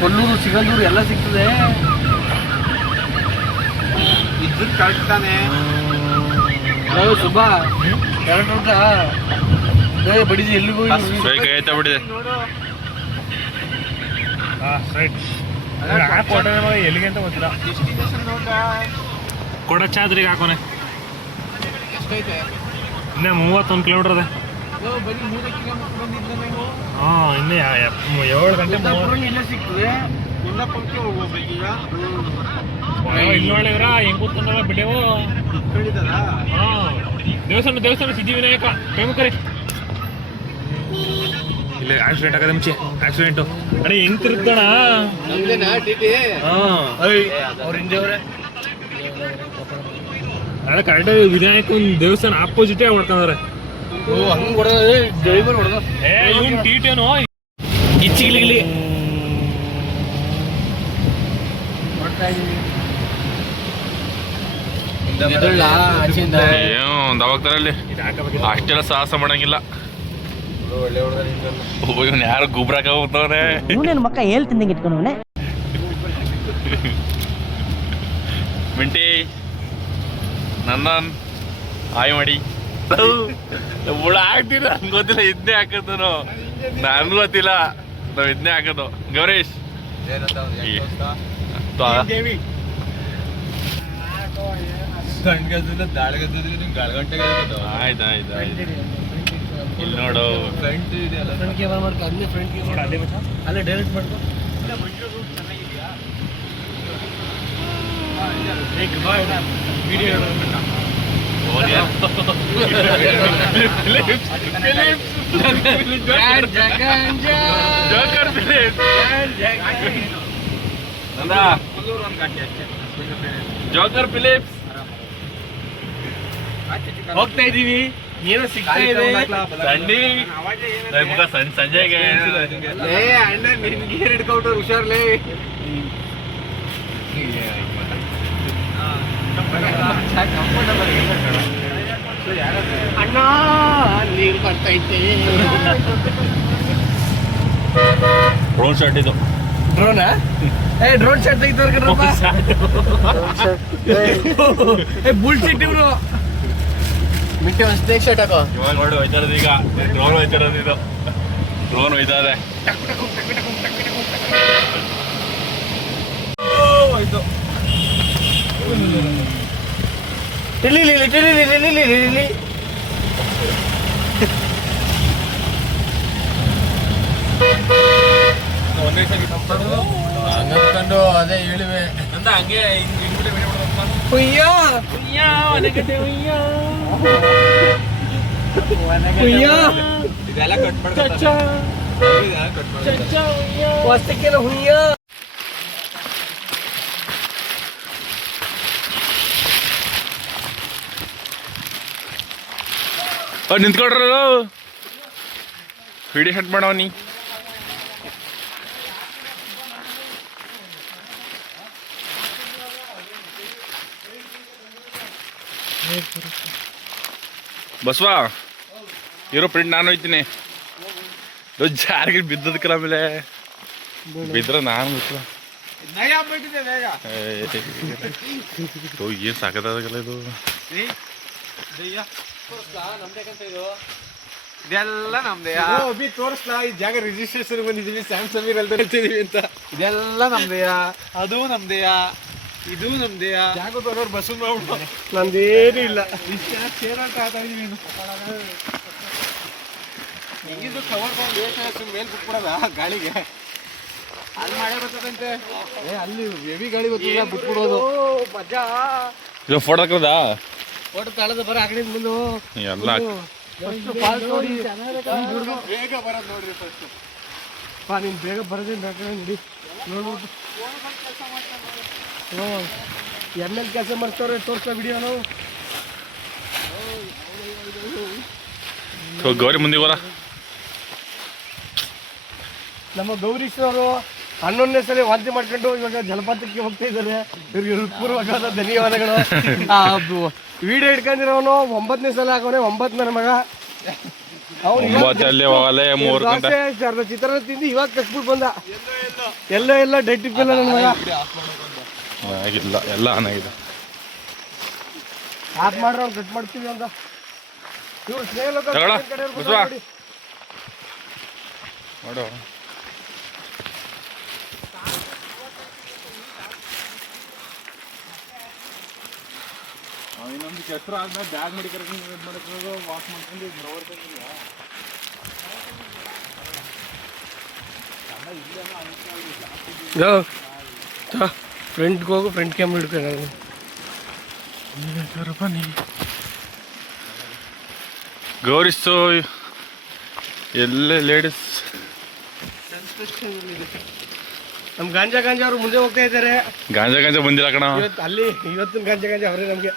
ಕೊಲ್ಲೂರು ಸಿಗಂದೂರು ಎಲ್ಲ ಸಿಗ್ತದೆ. ಇದ್ದು ಕರೆಕ್ಟ್ ತಾನೆ ಸುಬ್ಬಾ ಕರೆಕ್ಟ್ ಉಂಟಾ ಬಡಿದಿ ಎಲ್ಲಿಗೂ ಬಿಡಿದೆ ಎಲ್ಲಿಗೆ ಅಂತ ಗೊತ್ತಿಲ್ಲ. ಕೊಡಚಾದ್ರಿಗೆ ಹಾಕೋನೆ ಇನ್ನೇ 31 ಕಿಲೋಮೀಟರ್ ಅದೇ. ಹಾಂ ಇನ್ನೇ 7 ಗಂಟೆ ಸಿಗ್ತದೆ. ಇಲ್ಲೊಳ್ಳೆವ್ರ ಹೆಂಗ್ ಕೂತ್ಕೊಂಡಲ್ಲ ಬಿಡೇವು. ಹಾಂ ದೇವಸ್ಥಾನ ಸಿದ್ಧಿವಿನಾಯಕ ಪ್ರಮುಖರೇ ಇಲ್ಲ. ಆಕ್ಸಿಡೆಂಟ್ ಆಗದೆ ಮುಂಚೆ ಆಕ್ಸಿಡೆಂಟು ಅಣ್ಣ ಹೆಂಗ್ ತಿರುಗ್ತಣ. ಅವ್ರ ಹಿಂದೆ ಅದೇ ಕರೆಕ್ಟ್ ವಿನಾಯಕ ಒಂದು ದೇವಸ್ಥಾನ ಆಪೋಸಿಟೇ ಹೊಡ್ಕೊಂಡ್ರೆ. ಹಂಗೆ ಹೊಡೆದ ಡ್ರೈವರ್ ಹೊಡೆದ ಇವ್ನು ಟೀಟೇನೋ ಗಿಚ್ಚಿಗಿಲಿ ಏನು ದವಾಗ್ತಾರಲ್ಲಿ ಅಷ್ಟೆಲ್ಲ ಸಾಹಸ ಮಾಡಂಗಿಲ್ಲ. ಇವನ್ ಯಾರು ಗುಬ್ರಾಕ ಹೋಗ್ತವ್ರೆ. ಮಕ್ಕ ಹೇಳ್ತೀನಿ ಇಟ್ಕೊಂಡವನೆ ಮಿಂಟಿ ನಂದನ್ ಹಾಯ್ ಮಾಡಿ ಹುಳ ಹಾಕ್ತೀರ ನನ್ಗೆ ಗೊತ್ತಿಲ್ಲ. ಇದನ್ನೇ ಹಾಕೋದು ನನ್ಗೂ ಗೊತ್ತಿಲ್ಲ. ನಾವ್ ಇದನ್ನೇ ಹಾಕೋದು. ಗೌರೀಶ್ ಆಯ್ತಾಯ್ತು ಇಲ್ಲಿ ನೋಡು ಫ್ರಂಟ್ ಕ್ಯಾಮರಾ ಮಾಡ್ಕೊ. ಅಲ್ಲೇ ಫ್ರಂಟ್ ಕ್ಯಾಮರಾ ಅಲ್ಲೇ ಡೈರೆಕ್ಟ್ ಮಾಡ್ಕೊ. ಜೋಕರ್ ಫಿಲಿಪ್ಸ್ ಹೋಗ್ತಾ ಇದೀವಿ. ಏನೋ ಸಿಗ್ತಾ ಇದೆ. ಸಂಜೆಗೆ ಅಣ್ಣ ನಿನ್ಗೆ ಹಿಡ್ಕೊಬಿಟ್ಟು ಹುಷಾರ್ಲೇ. ಅಣ್ಣ ನೀರು ಬರ್ತೈತೆ. ಡ್ರೋನ್ ಶಾಟ್ ಇದು. ಡ್ರೋನಾ? ಡ್ರೋನ್ ಶಾಟ್ ತೆಗಿತಾರ ಬುಲ್ಶಿಟ್ ಇವ್ರು. ಮಿಟ್ಟೆ ಒಂದು ಸ್ನೇಕ್ ಶಾಟ್ ಹಾಕೋ. ಇವಾಗ ನೋಡಿ ಹೋಯ್ತಾ ಇರೋದು. ಈಗ ಡ್ರೋನ್ ಹೋಯ್ತಾ ಇರೋದು. ಇದು ಡ್ರೋನ್ ಹೋಯ್ತಾ ಇದೆ. ಹಂಗಂದ್ಕೊಂಡು ಅದೇ ಹೇಳಿವೆ ಅಂತ ಹಂಗೆ ಇದೆಲ್ಲ ಕಟ್ ಹೊಸಕ್ಕೆಲ್ಲ ಹುಯ್ಯ. ನಿಂತ್ಕೊಡ್ರ ವಿಡಿಯೋ ಶೂಟ್ ಮಾಡವನಿ. ಬಸ್ವಾ ಇರೋ ಪ್ರಿಂಟ್ ನಾನು ಹೋಯ್ತೀನಿ. ಜಾರಿಗೆ ಬಿದ್ದದಕ್ಕಲ್ಲ ಆಮೇಲೆ ಬಿದ್ರ ನಾನು ಬಿಟ್ಟು ಏನ್ ಸಾಕದಾಗಲ್ಲ ಇದು. ಇದೆಲ್ಲ ನಮ್ದೇ. ತೋರಿಸ್ಲಾ ಈ ಜಾಗ ರಿಜಿಸ್ಟ್ರೇಷನ್ ಬಂದಿದೀವಿ. ಸ್ಯಾಮ್ಸಂಗ್ ಅಂತ ಹೇಳ್ತಿದೀವಿ ಅಂತ. ಇದೆಲ್ಲ ನಮ್ದೇಯ. ಅದು ನಮ್ದೇಯ. ಇದು ನಮ್ದೇಯ. ಜಾಗ ಬರೋರು ಬಸ್ ಮಾಡ್ಬಿಟ್ಟು ನಂದೇನು ಇಲ್ಲ. ಸೇರಾಟ ಆಟ ನೀನು ಹಿಂಗಿದ್ರು ಕವರ್ ತಗೊಂಡು ಮೇಲ್ ಬಿಟ್ಬಿಡೋದ ಗಾಳಿಗೆ. ಅಲ್ಲಿ ಮಳೆ ಬರ್ತದಂತೆ. ಅಲ್ಲಿ ಹೆವಿ ಗಾಳಿ ಗೊತ್ತಿಲ್ಲ ಬಿಟ್ಬಿಡೋದು. ಮಜಾ. ಇದು ಫೋಟೋ ಹಾಕೋದಾ? ಫೋಟೋ ತಾಳದ ಬರ ಆ ಕಡೆ ಮುಂದೆ ಎಲ್ಲ ಬೇಗ ಬರೋದು ನೋಡ್ರಿ. ಫಸ್ಟ್ ನೀನು ಬೇಗ ಬರೋದೇ ನೋಡಿ ನೋಡ್ಬಿಟ್ಟು ಎಮ್ಮೆಲ್ ಕೆಲಸ ಮಾಡ್ತಾವ್ರೆ. ತೋರ್ಸೋ ವಿಡಿಯೋನು. ಗೌರಿ ಮುಂದೆ ಹೋರ. ನಮ್ಮ ಗೌರೀಶ್ವರು 11ನೇ ಸಲ ವಾಂತಿ ಮಾಡ್ಕೊಂಡು ಇವಾಗ ಜಲಪಾತಕ್ಕೆ ಹೋಗ್ತಾ ಇದ್ದಾರೆ. ಇವ್ರಿಗೆ ಹೃತ್ಪೂರ್ವಕವಾದ ಧನ್ಯವಾದಗಳು. ವಿಡಿಯೋ ಇಟ್ಕೊಂಡಿರೋನು 9ನೇ ಸಲ ಹಾಕೋನೆ, 9 ನನ್ನ ಮಗ. ಅರ್ಧ ಚಿತ್ರಾನ್ನ ತಿಂದು ಇವಾಗ ಕಸ್ಬಿಟ್ಟು ಬಂದ. ಎಲ್ಲ ಡೈಟ್ ಇಟ್ಟಿಲ್ಲ ನನ್ನ ಮಗ. ಆಗಿಲ್ಲ, ಎಲ್ಲ ಆನಾಗಿದೆ. ಆಫ್ ಮಾಡ್ರೆ ಅವ್ನು ಕಟ್ ಮಾಡ್ತೀವಿ ಅಂತ. ಇವ್ರು ಸ್ನೇಹ ನೋಡು ಇನ್ನೊಂದು ಕೆಸರು ಆದ್ಮೇಲೆ ಬ್ಯಾಗ್ ಮಾಡಿ ಕರ್ಕೊಂಡು ವಾಕ್ ಮಾಡ್ಕೊಂಡು ಫ್ರಂಟ್ಗೆ ಹೋಗು, ಫ್ರಂಟ್ ಕ್ಯಾಮ್ರಾ ಹಿಡ್ಕೊಂಡು ಗೌರಿಸು ಎಲ್ಲ ಲೇಡೀಸ್. ನಮ್ಮ ಗಾಂಜಾ ಅವರು ಮುಂದೆ ಹೋಗ್ತಾ ಇದ್ದಾರೆ. ಗಾಂಜಾ ಬಂದಿಲ್ಲ ಕಣ ಅಲ್ಲಿ. ಇವತ್ತಿನ ಗಾಂಜಾ ಅವರೇ ನಮಗೆ.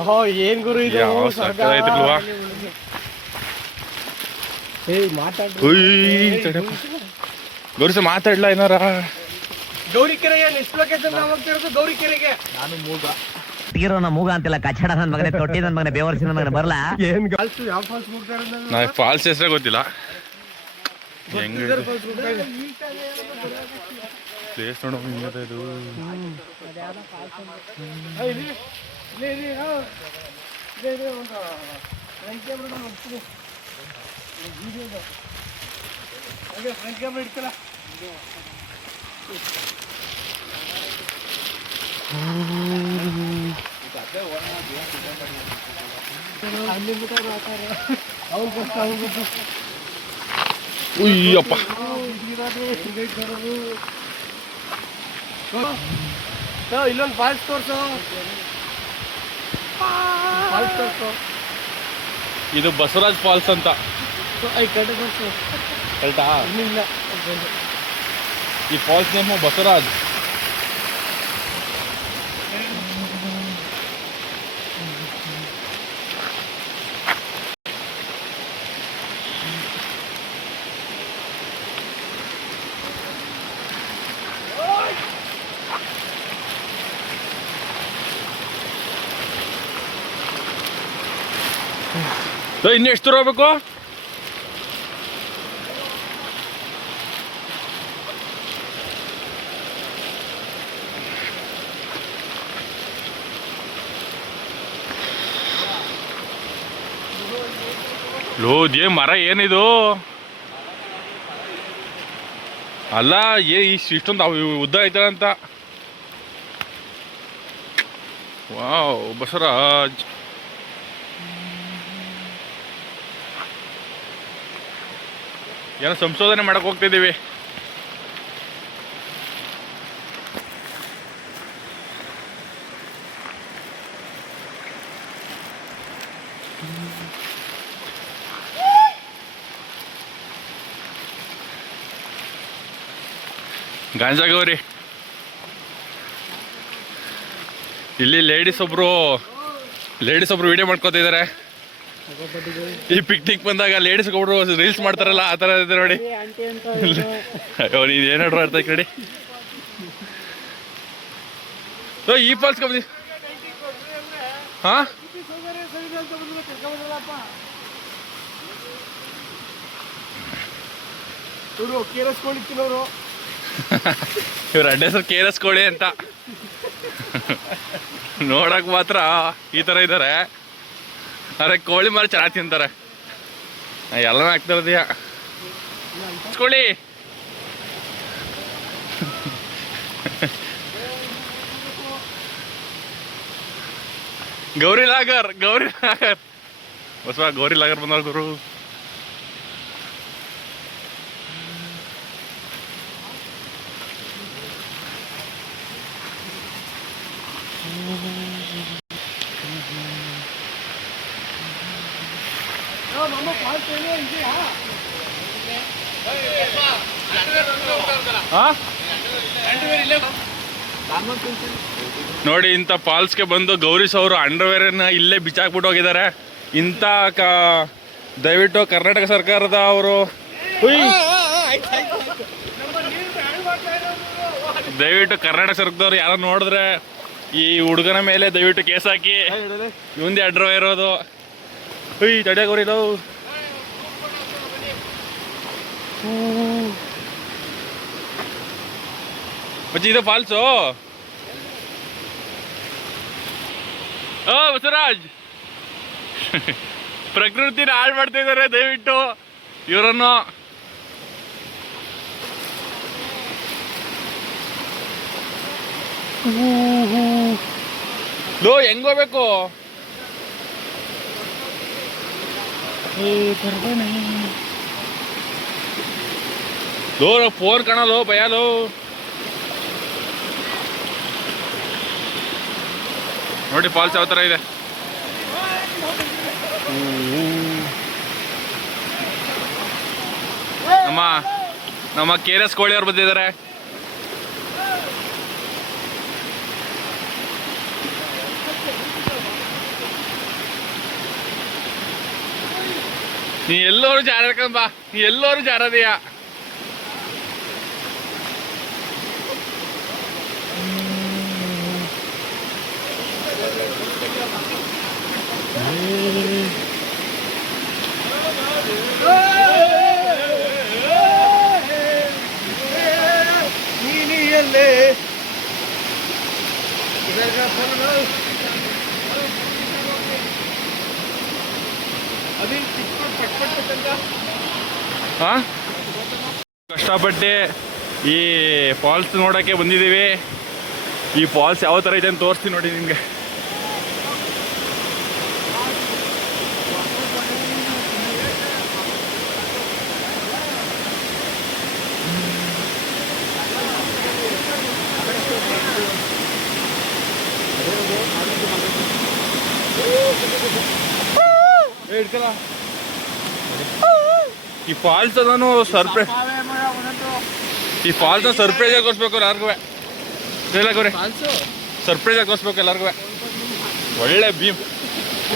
ಓಹೋ ಏನ್ ಗುರು ಇದು. ಗೌರಿಸ ಮಾತಾಡ್ಲಾ ಏನಾರ. ಗೌರಿಕೆರೆಗೆ ನೆಕ್ಸ್ಟ್ ಲೊಕೇಶನ್ ನಾವು ಹೋಗ್ತಿರೋದು ಗೌರಿಕೆರೆಗೆ. ನಾನು ಮೂಗ ಇರೋನ ಮೂಗ ಅಂತೆಲ್ಲ ಕಚ್ಚಡ ನನ್ನ ಮಗನೇ, ತೊಟ್ಟಿ ನನ್ನ ಮಗನೇ, ಬೇವರ್ಸಿ ನನ್ನ ಮಗನೇ ಬರಲ್ಲ. ಏನ್ ಫಾಲ್ಸ್, ಯಾವ ಫಾಲ್ಸ್ ಹೋಗ್ತಾ ಇರೋದು? ನಾ ಫಾಲ್ಸ್ ಹೆಸರೇ ಗೊತ್ತಿಲ್ಲ. ಹೆಂಗೆ ಪ್ಲೇಸ್ ನೋಡೋ ಇದು. ಉಯ್ಯಪ್ಪ ಇಲ್ಲೊಂದು ಫಾಲ್ಸ್ ತೋರ್ಸು. ಇದು ಬಸವರಾಜ್ ಫಾಲ್ಸ್ ಅಂತ. ಕರೆಕ್ಟಾ? ಈ ಫಾಲ್ಸ್ ನೇಮು ಬಸವರಾಜ್. ಇನ್ನೆಷ್ಟು ದೂರ ಹೋಗ್ಬೇಕು? ಲೋದ್ಯೆ ಮರ ಏನಿದು? ಅಲ್ಲ ಇಷ್ಟೊಂದು ಉದ್ದ ಐತಲ್ಲ ಅಂತ. ವಾವ್ ಬಸವರಾಜ್. ಏನೋ ಸಂಶೋಧನೆ ಮಾಡಕ್ ಹೋಗ್ತಿದ್ದೀವಿ. ಗಾಂಜಾ ಗೌರಿ. ಇಲ್ಲಿ ಲೇಡೀಸ್ ಒಬ್ರು ವಿಡಿಯೋ ಮಾಡ್ಕೋತಿದ್ದಾರೆ. ಈ ಪಿಕ್ನಿಕ್ ಬಂದಾಗ ಲೇಡೀಸ್ ಒಬ್ರು ರೀಲ್ಸ್ ಮಾಡ್ತಾರಲ್ಲ ಆ ಥರ ಇದೆ ನೋಡಿ. ಅಯ್ಯೋ ನೀನು ಏನು ನೋಡ್ರು ಅರ್ಥ ಕಡೆ. ಈ ಫಾಲ್ಸ್ ಕಬ್ಬಿ ಹಾಂ ಇವ್ರ ಅಡ್ಡ ಹೆಸರು KRS ಕೋಳಿ ಅಂತ. ನೋಡಕ್ ಮಾತ್ರ ಈ ತರ ಇದಾರೆ, ಅರೆ ಕೋಳಿ ಮಾರ ಚೆನ್ನಾಗಿ ತಿಂತಾರೆ. ಎಲ್ಲನೂ ಆಗ್ತಿರೋದಿಯ ಕೋಳಿ. ಗೌರಿ ಲಾಗರ್ ಬಸವ ಗೌರಿ ಲಾಗರ್ ಬಂದವ್ರ ಗುರು. ನೋಡಿ ಇಂಥ ಫಾಲ್ಸ್ಗೆ ಬಂದು ಗೌರೀಶ್ ಅವರು ಅಂಡರ್ವೇರನ್ನ ಇಲ್ಲೇ ಬಿಚ್ಚಾಕ್ಬಿಟ್ಟು ಹೋಗಿದ್ದಾರೆ. ಇಂಥ ದಯವಿಟ್ಟು ಕರ್ನಾಟಕ ಸರ್ಕಾರದ ಅವರು ದಯವಿಟ್ಟು ಕರ್ನಾಟಕ ಸರ್ಕಾರದವ್ರು ಯಾರೋ ನೋಡಿದ್ರೆ ಈ ಹುಡುಗನ ಮೇಲೆ ದಯವಿಟ್ಟು ಕೇಸ್ ಹಾಕಿ, ಇವಂದೇ ಅಡ್ರ ಇರೋದು. ತಡೆಯೋರಿ ನಾವು ಮಚ್ಚಿ, ಇದು ಫಾಲ್ಸು. ಬಸವರಾಜ್ ಪ್ರಕೃತಿನ ಹಾಳು ಮಾಡ್ತಿದ್ದಾರೆ, ದಯವಿಟ್ಟು ಇವರನ್ನು. ಲೋ ಹೆಂಗ್ ಹೋಗ್ಬೇಕು? ಲೋ ಫೋನ್ ಕಾಣಲು ಭಯಲು. ನೋಡಿ ಫಾಲ್ಸ್ ಯಾವ ತರ ಇದೆ. ನಮ್ಮ KRS ಕೋಳಿ ಅವ್ರು ಬಂದಿದ್ದಾರೆ. ನೀ ಎಲ್ಲರೂ ಜಾರಕಂಬ, ನೀ ಎಲ್ಲರೂ ಜಾರದೀಯ. ಕಷ್ಟಪಟ್ಟು ಈ ಫಾಲ್ಸ್ ನೋಡೋಕ್ಕೆ ಬಂದಿದ್ದೀವಿ. ಈ ಫಾಲ್ಸ್ ಯಾವ ಥರ ಇದೆ ಅಂತ ತೋರಿಸ್ತೀನಿ ನೋಡಿ ನಿಮಗೆ. ಈ ಫಾಲ್ಸ್ ನಾನು ಸರ್ಪ್ರೈಸ್, ಈ ಫಾಲ್ಸ್ ಸರ್ಪ್ರೈಸ್ ಆಗೋಸ್ಬೇಕು ಯಾರಿಗೂ, ಹೇಳಕ್ರಿ ಸರ್ಪ್ರೈಸ್ ಆಗೋಸ್ಬೇಕು ಎಲ್ಲರಿಗೂ. ಒಳ್ಳೆ ಭೀಮ್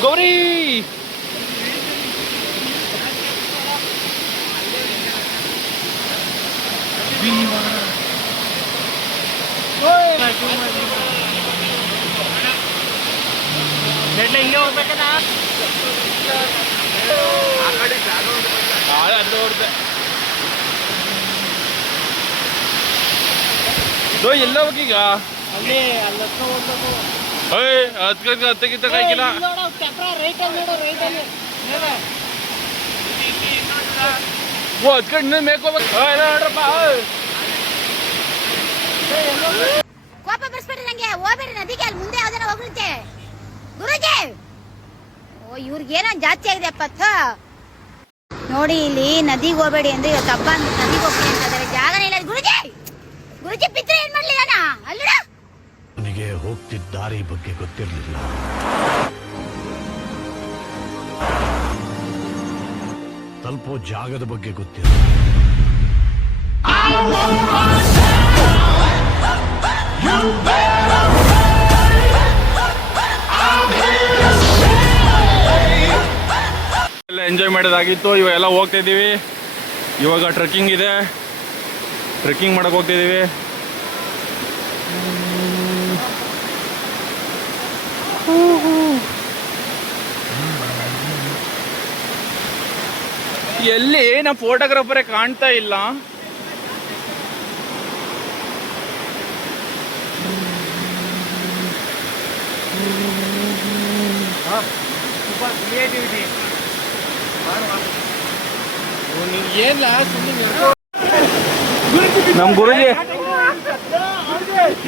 ಗೌರಿ. ಹಿಂಗೆ ಹೋಗ್ಬೇಕಲ್ಲ, ಎಲ್ಲ ಹೋಗೀಗ ಹತ್ತಕ್ಕಿಂತ ಕಾಯ್ಕಿಲ್ಲ. ಓ ಹತ್ಕೊಂಡು ಇನ್ನೂ ಮೇಕೋಬೇಕು. ನೋಡ್ರಪ್ಪ ಕೋಪ ಬರ್ಸ್ಬೇಡ್ರಿ, ನಂಗೆ ಹೋಗ್ಬೇಡ್ರಿ ನದಿಗೆ. ಅಲ್ಲಿ ಮುಂದೆ ಯಾವ್ದಾರ ಹೋಗ್ಲಿಕ್ಕೆ ಗುರುಜಿ. ಓ ಇವ್ರಿಗೇನೋ ಜಾಸ್ತಿ ಆಗಿದೆ ಅಪ್ಪ. ನೋಡಿ ಇಲ್ಲಿ ನದಿಗೆ ಹೋಗ್ಬೇಡಿ ಅಂದ್ರೆ ಇವತ್ತು ಹಬ್ಬ ಅಂತ ನದಿಗೆ ಹೋಗ್ಬೇಡಿ ಅಂತಂದ್ರೆ ಜಾಗನೇ ಇಲ್ಲ. ಗುರುಜಿ ಗುರುಜಿ ಪಿತ್ರ ಏನ್ ಮಾಡ್ಲಿ ನಾನ ಅಲ್ಲ. ನನಗೆ ಹೋಗ್ತಿದ್ದ ದಾರಿ ಬಗ್ಗೆ ಗೊತ್ತಿರಲಿಲ್ಲ. ತಲುಪೋ ಜಾಗದ ಬಗ್ಗೆ ಗೊತ್ತಿಲ್ಲ. ಎಲ್ಲ ಎಂಜಾಯ್ ಮಾಡೋದಾಗಿತ್ತು. ಇವಾಗೆಲ್ಲ ಹೋಗ್ತಾ ಇದ್ದೀವಿ. ಇವಾಗ ಟ್ರೆಕ್ಕಿಂಗ್ ಇದೆ, ಟ್ರೆಕ್ಕಿಂಗ್ ಮಾಡಕ್ಕೆ ಹೋಗ್ತಿದ್ದೀವಿ. ಎಲ್ಲಿ ನಮ್ಮ ಫೋಟೋಗ್ರಾಫರೇ ಕಾಣ್ತಾ ಇಲ್ಲ.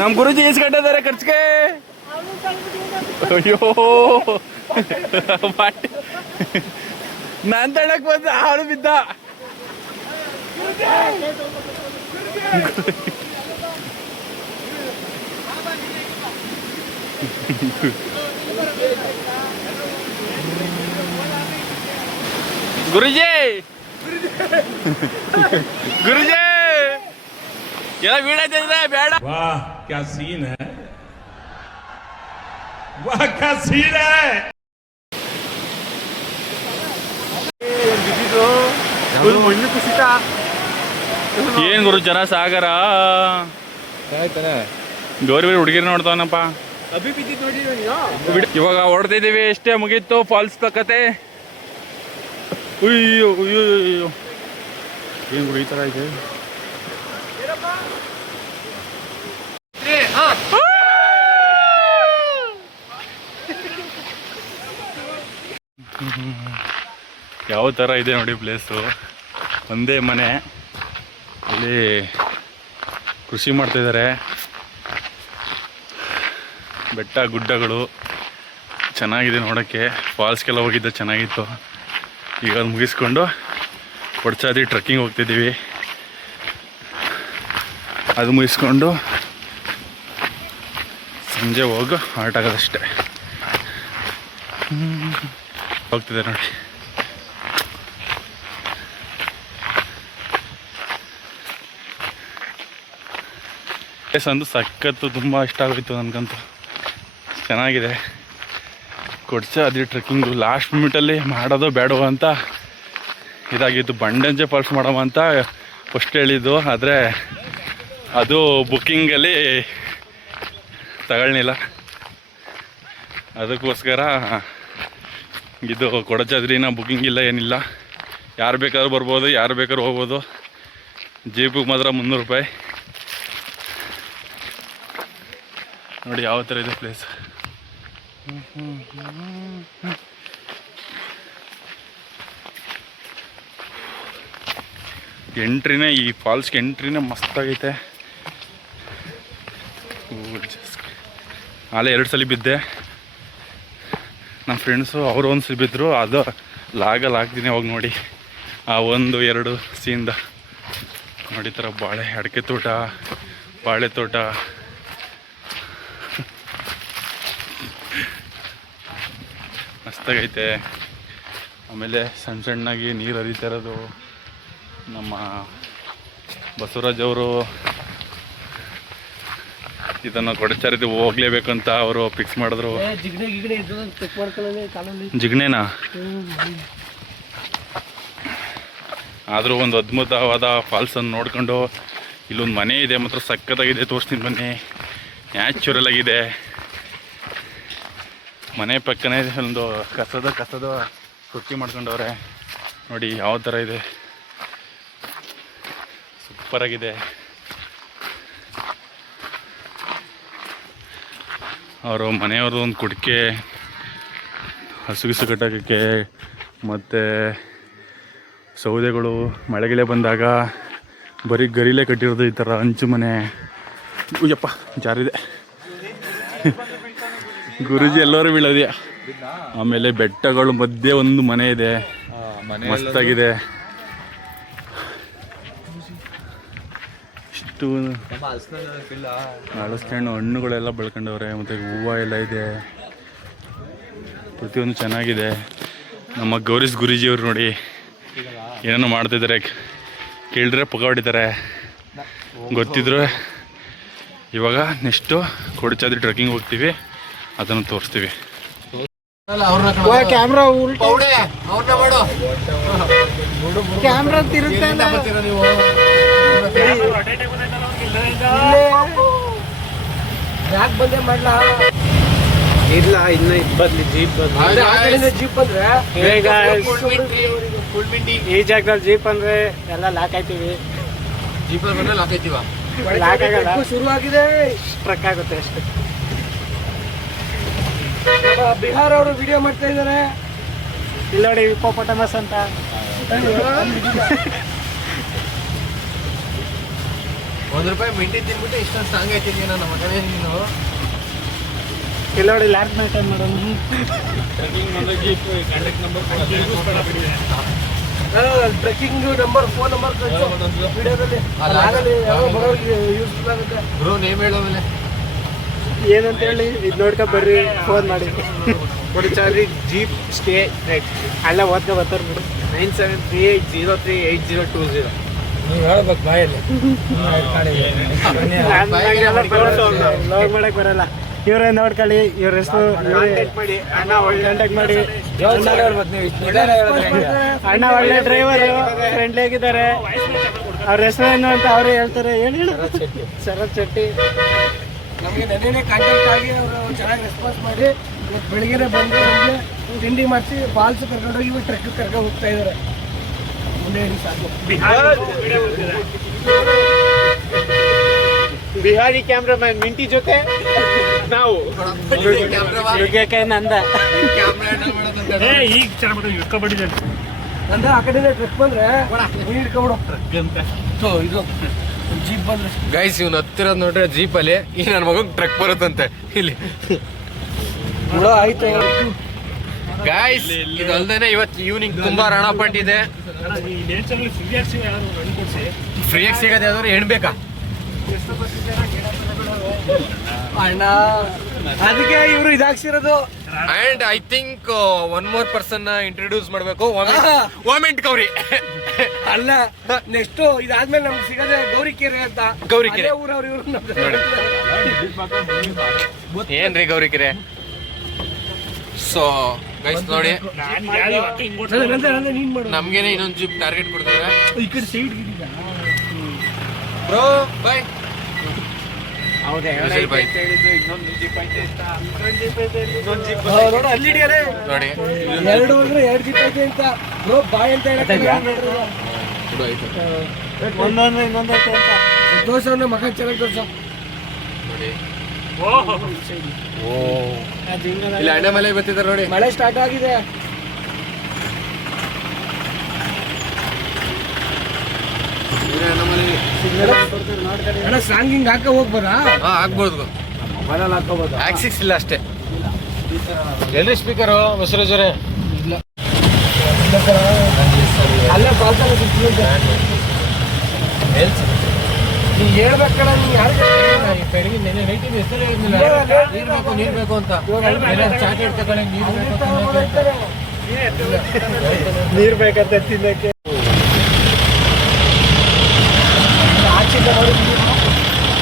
ನಮ್ ಗುರುಜಿ ಇಸ್ಕೊಂಡಿದ್ದಾರೆ ಖರ್ಚಿಗೆ. ಅಯ್ಯೋ ನಾನ್ ತಡಕ್ ಬಂದ ಹಾಳು ಬಿದ್ದ. ಗುರುಜಿ ಗುರುಜಿ ಎಲ್ಲ ಬೀಳಾಯ್ತಿದ್ರೆ ಬೇಡ. वाह क्या सीन है, वाह क्या सीन है. ಮಣ್ಣು ಕುಸಿತ. ಏನ್ ಗುರು ಜನ ಸಾಗರ ಆಯ್ತಾನೆ ಗೌರಿ ಹುಡುಗಿರ್ ನೋಡ್ತಾವನಪ್ಪ. ಅಭಿ ಬಿದ್ದಿದ್ದು ನೋಡಿ ಇವಾಗ ಹೊಡ್ತಿದೀವಿ, ಎಷ್ಟೇ ಮುಗೀತು ಫಾಲ್ಸ್ ಕತೆ. ಅಯ್ಯೋ ಅಯ್ಯೋ ಅಯ್ಯೋ ಏನ್ ಗುರು ಈ ತರ ಇದೆ. ಯಾವ ಥರ ಇದೆ ನೋಡಿ ಪ್ಲೇಸು. ಒಂದೇ ಮನೆ, ಅಲ್ಲಿ ಕೃಷಿ ಮಾಡ್ತಾಯಿದ್ದಾರೆ. ಬೆಟ್ಟ ಗುಡ್ಡಗಳು ಚೆನ್ನಾಗಿದೆ ನೋಡೋಕ್ಕೆ. ಫಾಲ್ಸ್ಗೆಲ್ಲ ಹೋಗಿದ್ದ ಚೆನ್ನಾಗಿತ್ತು. ಈಗ ಅದು ಮುಗಿಸ್ಕೊಂಡು ಕೊಡ್ಚಾದಿ ಟ್ರೆಕ್ಕಿಂಗ್ ಹೋಗ್ತಿದ್ದೀವಿ. ಅದು ಮುಗಿಸ್ಕೊಂಡು ಸಂಜೆ ಹೋಗೋ ಆಟ ಆಗೋದಷ್ಟೇ. ಹೋಗ್ತಿದೆ ನೋಡಿ. ಪ್ಲೇಸ್ ಅಂದು ಸಖತ್ತು, ತುಂಬ ಇಷ್ಟ ಆಗೋಯ್ತು ನನಗಂತೂ. ಚೆನ್ನಾಗಿದೆ. ಕೊಡ್ಚಾದಿ ಟ್ರೆಕ್ಕಿಂಗು ಲಾಸ್ಟ್ ಮಿನಿಟಲ್ಲಿ ಮಾಡೋದು ಬೇಡವೋ ಅಂತ ಇದಾಗಿತ್ತು. ಬಂಡಂಜೆ ಫಾಲ್ಸ್ ಮಾಡೋವ ಅಂತ ಫಸ್ಟ್ ಹೇಳಿದ್ದು, ಆದರೆ ಅದು ಬುಕ್ಕಿಂಗಲ್ಲಿ ತಗೊಳ್ಳಿಲ್ಲ. ಅದಕ್ಕೋಸ್ಕರ ಇದು ಕೊಡಚಾದ್ರಿನ ಬುಕ್ಕಿಂಗ್ ಇಲ್ಲ, ಏನಿಲ್ಲ. ಯಾರು ಬೇಕಾದ್ರೂ ಬರ್ಬೋದು, ಯಾರು ಬೇಕಾದ್ರೂ ಹೋಗ್ಬೋದು. ಜೀಪಿಗೆ ಮಾತ್ರ 300 ರೂಪಾಯಿ. ನೋಡಿ ಯಾವ ಥರ ಇದೆ ಪ್ಲೇಸ್. ಎಂಟ್ರಿನೇ, ಈ ಫಾಲ್ಸ್ಗೆ ಎಂಟ್ರಿನೇ ಮಸ್ತಾಗೈತೆ. ಆಲೇ 2 ಸಲ ಬಿದ್ದೆ. ನನ್ನ ಫ್ರೆಂಡ್ಸು ಅವರು ಒಂದು ಸಲ ಬಿದ್ದರು. ಅದು ಲಾಗಲ್ಲಿ ಹಾಕ್ತೀನಿ, ಹೋಗಿ ನೋಡಿ ಆ 1-2 ಸೀನ್ದ. ನೋಡಿ ಥರ ಬಾಳೆ, ಅಡಿಕೆ ತೋಟ, ಬಾಳೆ ತೋಟ, ಮಸ್ತಾಗೈತೆ. ಆಮೇಲೆ ಸಣ್ಣ ಸಣ್ಣಾಗಿ ನೀರು ಹರಿತಾ ಇರೋದು. ನಮ್ಮ ಬಸವರಾಜ್ ಅವರು ಇದನ್ನು ಕೊಡಚಾರಿದು ಹೋಗ್ಲೇಬೇಕಂತ ಅವರು ಫಿಕ್ಸ್ ಮಾಡಿದ್ರು. ಜಿಗ್ಣೆನಾ? ಆದರೂ ಒಂದು ಅದ್ಭುತವಾದ ಫಾಲ್ಸನ್ನು ನೋಡ್ಕೊಂಡು, ಇಲ್ಲೊಂದು ಮನೆ ಇದೆ, ಮಾತ್ರ ಸಖತ್ತಾಗಿದೆ. ತೋರಿಸ್ತೀನಿ ಬನ್ನಿ. ನ್ಯಾಚುರಲ್ ಆಗಿದೆ. ಮನೆ ಪಕ್ಕನೇ ಒಂದು ಕಸದ ತೊಟ್ಟಿ ಮಾಡ್ಕೊಂಡವ್ರೆ. ನೋಡಿ ಯಾವ ಥರ ಇದೆ, ಸೂಪರಾಗಿದೆ. ಅವರು ಮನೆಯವ್ರದ್ದು ಒಂದು ಕುಡಿಕೆ, ಹಸುಗಿಸು ಕಟ್ಟೋಕ್ಕೆ, ಮತ್ತು ಸೌದೆಗಳು ಮಳೆಗಿಳೆ ಬಂದಾಗ ಬರೀ ಗರಿಲೇ ಕಟ್ಟಿರೋದು. ಈ ಥರ ಹಂಚು ಮನೆ. ಉಯ್ಯಪ್ಪ ಜಾರಿದೆ. ಗುರುಜಿ ಎಲ್ಲರೂ ಬೀಳೋದ್ಯಾ. ಆಮೇಲೆ ಬೆಟ್ಟಗಳು ಮಧ್ಯೆ ಒಂದು ಮನೆ ಇದೆ, ಮಸ್ತಾಗಿದೆ. ಇಷ್ಟು ಹಲಸಿನ ಹಣ್ಣುಗಳೆಲ್ಲ ಬೆಳ್ಕೊಂಡವ್ರೆ, ಮತ್ತು ಹೂವು ಎಲ್ಲ ಇದೆ. ಪ್ರತಿಯೊಂದು ಚೆನ್ನಾಗಿದೆ. ನಮ್ಮ ಗೌರೀಶ್ ಗುರೂಜಿಯವ್ರು ನೋಡಿ ಏನೇನೋ ಮಾಡ್ತಿದ್ದಾರೆ. ಕೇಳಿದ್ರೆ ಪುಗ ಹೊಡಿತಾರೆ. ಗೊತ್ತಿದ್ರು. ಇವಾಗ ನೆಕ್ಸ್ಟು ಕೊಡಚಾದ್ರಿ ಟ್ರೆಕ್ಕಿಂಗ್ ಹೋಗ್ತೀವಿ, ಅದನ್ನು ತೋರಿಸ್ತೀವಿ. ಕ್ಯಾಮ್ರಾ ಕ್ಯಾಮ್ರಾ ತಿರುತ್ತೆ. ಯಾಕೆ ಬಂದೆ ಮಾಡ್ಲಾ? ಇಲ್ಲ, ಇನ್ನು ಬದ್ಲಿ ಜೀಪ್ ಜೀಪ್ ಬಂದ್ರೆ ಈ ಜಾಗದಲ್ಲಿ ಜೀಪ್ ಅಂದ್ರೆ ಎಲ್ಲ ಲಾಕ್ ಆಯ್ತೀವಿ. ಜೀಪ್ ಬಂದ್ರೆ ಲಾಕ್ ಆಯ್ತೀವ? ಲಾಕ್ ಆಗಲ್ಲ, ಶುರು ಆಗಿದೆ, ಟ್ರಕ್ ಆಗುತ್ತೆ ಅಷ್ಟೇ. ಬಿಹಾರ್ ಅವರು ವಿಡಿಯೋ ಮಾಡ್ತಾ ಇದ್ದಾರೆ. ಇಲ್ಲಿ ನೋಡಿ, ಹಿಪ್ಪೋಪೊಟಮಸ್ ಅಂತ. ₹1 ಮಿಂಟಿ ತಿನ್ಬಿಟ್ಟು ಇಷ್ಟೊಂದು ಸಾಂಗ್ ಆಯ್ತಿದ್ವಿ ನನ್ನ ಮಗನೇ ನೀನು. ಇಲ್ಲಿ ನೋಡಿ, ಲ್ಯಾಕ್ ಮೇಂಟೈನ್ ಮಾಡೋದು. ಟ್ರೆಕ್ಕಿಂಗ್ ನಂಬರ್, ಫೋನ್ ನಂಬರ್ ವಿಡಿಯೋದಲ್ಲಿ ಯೂಸ್ಫುಲ್ ಆಗುತ್ತೆ. ಬ್ರೋ ನೇಮ್ ಹೇಳೋಮೇಲೆ ಏನಂತ ಹೇಳಿ ಇದು ನೋಡ್ಕೊಂಡು ಬರ್ರಿ, ಫೋನ್ ಮಾಡಿ. ಕೊಡಚಾದ್ರಿ ಜೀಪ್ ಸ್ಟೇ ರೈಟ್ ಅಲ್ಲ ಓದ್ಕೊ ಬರ್ತಾರೆ ಬಿಡು. 9738038020. ನೀವು ಹೇಳ್ಬೇಕು ಬಾಯಲ್ಲಿ. ಲಾಗ್ ಮಾಡಕ್ ಬರಲ್ಲ. ಇವರೇ ನೋಡ್ಕೊಳ್ಳಿ. ಇವ್ರ ಹೆಸರು ಕಾಂಟ್ಯಾಕ್ಟ್ ಮಾಡಿ. ಅಣ್ಣ ಒಳ್ಳೆ ಡ್ರೈವರ್, ಫ್ರೆಂಡ್ಲಿ ಆಗಿದ್ದಾರೆ. ಅವ್ರ ಹೆಸರೇನು ಅಂತ ಅವರೇ ಹೇಳ್ತಾರೆ. ಹೇಳಿ. ಶರತ್ ಶೆಟ್ಟಿ. ನಮಗೆ ನೆನ್ನೆನೇ ಕಾಂಟ್ಯಾಕ್ಟ್ ಆಗಿ ಅವರು ಚೆನ್ನಾಗಿ ರೆಸ್ಪಾನ್ಸ್ ಮಾಡಿ ಬೆಳಿಗ್ಗೆ ಬಂದು ನಮಗೆ ತಿಂಡಿ ಮಾಡಿಸಿ ಬಾಲ್ಸ್ ಕರ್ಕೊಂಡೋಗಿ ಟ್ರೆಕ್ ಕರ್ಕೊಂಡು ಹೋಗ್ತಾ ಇದ್ದಾರೆ. ಮುಂದೆ ಹೇಳಿ ಸಾಕು. ಬಿಹಾರಿ ಕ್ಯಾಮ್ರಾಮನ್ ಮಿಂಟಿ ಜೊತೆ ನಾವು ನಂದ ಈಗ ಚೆನ್ನಾಗಿ ಇಟ್ಕೊಬಿಟ್ಟಿದ್ದಾರೆ. ನಂದ ಆ ಕಡೆಯಿಂದ ಟ್ರೆಕ್ ಬಂದ್ರೆ ನೀರು ಹಿಡ್ಕೊಬಿಡು. ಇದು ಜೀಪ್ ಬಂದ್ರೆ ಗೈಸ್ ಇವ್ನು ಹತ್ತಿರೋದು ನೋಡ್ರೆ ಜೀಪಲ್ಲಿ ಈ ನನ್ನ ಮಗಂಗೆ ಟ್ರಕ್ ಬರುತ್ತಂತೆ ಇಲ್ಲಿ. ಆಯ್ತು ಗೈಸ್ ಇದು ಅಲ್ದೇನೆ ಇವತ್ತು ಈವ್ನಿಂಗ್ ತುಂಬಾ ರಣಪಟ್ ಇದೆ. ಫ್ರೀಯಾಗಿ ಸಿಗೋದು ಯಾವ್ದಾದ್ರು ಹೆಣ್ಬೇಕಾ ಅಣ್ಣ? ಅದಕ್ಕೆ ಇವರು ಇದಾಗ್ಸಿರೋದು. And I think one more person introduce ಮಾಡಬೇಕು. ವಾಮೆಂಟ್ ಗೌರಿ ಅಲ್ಲ, ನೆಕ್ಸ್ಟ್ ಇದಾದ್ಮೇಲೆ ನಮ್ಗೆ ಸಿಗದೆ ಗೌರಿಕೆರೆ ಅಂತ. ಗೌರಿಕೆರೆ ಊರವ್ರು ಇವರು ಏನ್ರಿ ಗೌರಿಕೆರೆ. ಸೊ ಗೈಸ್ ನೋಡಿ, ನೀನ್ ಮಾಡು. ನಮ್ಗೇನೆ ಇನ್ನೊಂದು ಜೀಪ್ ಟಾರ್ಗೆಟ್ ಕೊಡ್ತಾರೆ. ಈ ಕಡೆ ಸೈಡ್ ಬ್ರೋ ಬಾಯ್. ನೋಡು ಅಲ್ಲಿ ಹಿಡಿಯಾರೆ. ನೋಡಿ 2 ಅಂದ್ರೆ 2 ಜೀಪ್ ಐತೆ ಅಂತ ಬ್ರೋ ಬಾಯ್ ಅಂತ ಹೇಳಕ್ಕೆ ಇನ್ನೊಂದು ಐತೆ ಅಂತ ತೋರ್ಸವ್ನ ಮಗ ಚೆನ್ನಾಗಿ ತೋರ್ಸೋ. ನೋಡಿ ಇಲ್ಲಿ ಅಣ್ಣ ಮಲೆ ಬರ್ತಿದ್ದಾರೆ ನೋಡಿ. ಮಳೆ ಸ್ಟಾರ್ಟ್ ಆಗಿದೆ. ಅಣ್ಣ ಸಾಂಗ್ ಹಿಂಗ್ ಹಾಕ ಹೋಗ್ಬೋದಾ? ಆಗ್ಬೋದು, ಆಕ್ಸಿಸ್ ಇಲ್ಲ ಅಷ್ಟೇ. ಎಲ್ರಿ ಸ್ಪೀಕರು ಬಸವರಾಜರೇ? ಅಲ್ಲೇ ಪಾಲ್ಸಲ್ಲ ನೀ ಹೇಳ್ಬೇಕಣ. ನೀ ಬೆಳಿಗ್ಗೆ ನೆನೆ ನೈಟಿಂದ ಹೆಸರು ಹೇಳಿದ್ನಿಲ್ಲ, ನೀರ್ ಬೇಕು ಅಂತ. ಚಾಕ್ಲೇಟ್ ತಗೊಳ್ಳಿ, ನೀರ್ ಬೇಕಂತ ತಿನ್ನಕ್ಕೆ.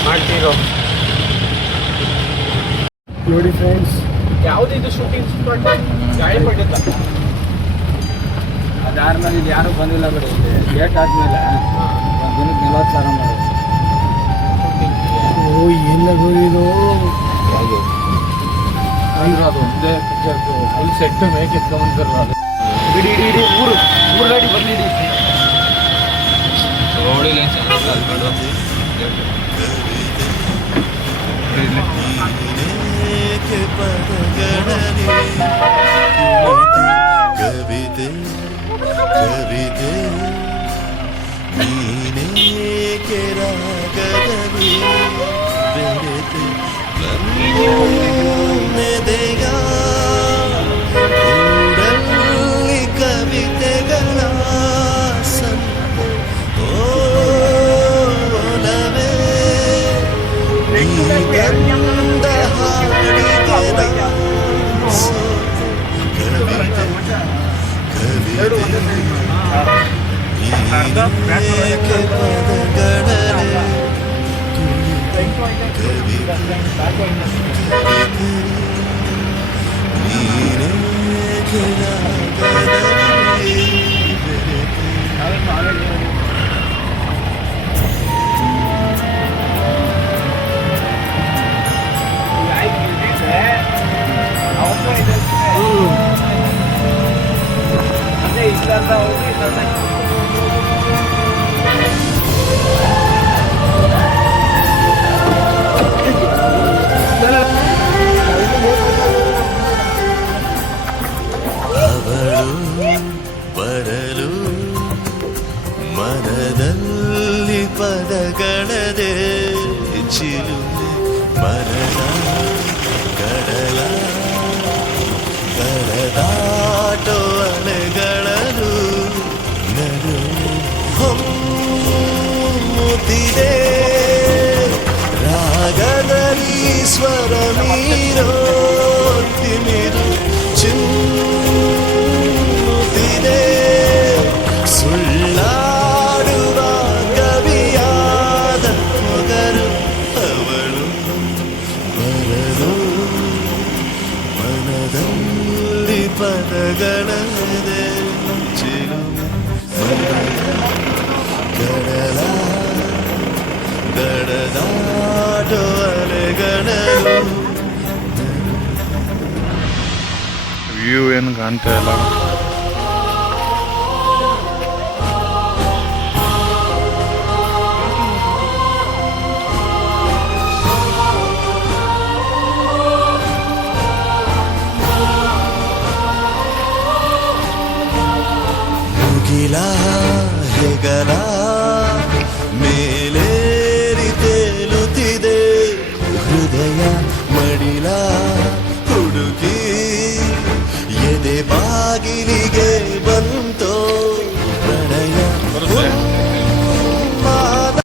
ಮಾಡ್ತೀರೋ ನೋಡಿ ಫ್ರೆಂಡ್ಸ್, ಯಾವ್ದು ಇದು ಶೂಟಿಂಗ್ ಸ್ಪಾಟ್? ಗಾಳಿ ಪಟ್ಟಿದ್ದ ಅದಾದ್ಮೇಲೆ ಇದು ಯಾರು ಬಂದಿಲ್ಲ ಬಿಡಿ. ಡೇಟ್ ಆದ್ಮೇಲೆ ಒಂದು ದಿನಕ್ಕೆ 40,000 ಮಾಡಿ. ಓ ಎಲ್ಲ ಇದು ಅದು ಒಂದೇ ಪಿಕ್ಚರ್ ಫುಲ್ ಸೆಟ್ ಮೇಕ್ ಎತ್ಕೊಂಡ್ಬಂದಿರೋ ಅದು. ಇಡೀ ಊರು ಗಾಡಿ ಬಂದಿಡಿ. ಕವಿತೆ ಕವಿತೆ ನೀನೇಕೆ ರಾಗದಲ್ಲಿ ಬೆರೆತೆ ನನ್ನೆದೆಯ ಗೂಡಲ್ಲಿ ಕವಿತೆಗಳ ಸಂತೆ ಓಲವೇ ನೀ ಗಂಧ ಹಾಡಿಗೆ ಕವಿತೆ ಕವಿತೆ ನೀನೇಕೆ ಪದಗಳಲೆ ನೀನೇಕೆ ರಾಗದಲ್ಲಿ ಅವಳು ಬರಲು ಮನದಲ್ಲಿ ಪದಗಳದೆ ಚಿಲುಮೆ ಮನದ ಕಡಲ ಕಡದಾಟೋ ಅಲೆಗಳಲು ನಡು ಹೊಮ್ಮುತ್ತಿದೆ ರಾಗದಲ್ಲಿ ಸ್ವರ ಮೀರೋ ತಿಮಿರು ಚಿಮ್ಮುತ್ತಿದೆ ಸುಳ್ಳಾಡುವ ಕವಿಯಾದ ಮೊಗರು ಅವಳು ಬರಲು ಮನದಲ್ಲಿ ಪದಗಳ ಮೀಟೋ ಅಲೆಗಳಲು ವ್ಯೂ ಏನು ಕಾಣ್ತಾ ಇಲ್ಲ. ಮುಗಿಲ ಹೆಗಲ ಮೇಲೇರಿ ತೇಲುತ್ತಿದೆ ಹೃದಯ ಮಡಿಲ ಹುಡುಗಿ ಎದೆ ಬಾಗಿಲಿಗೆ ಬಂದ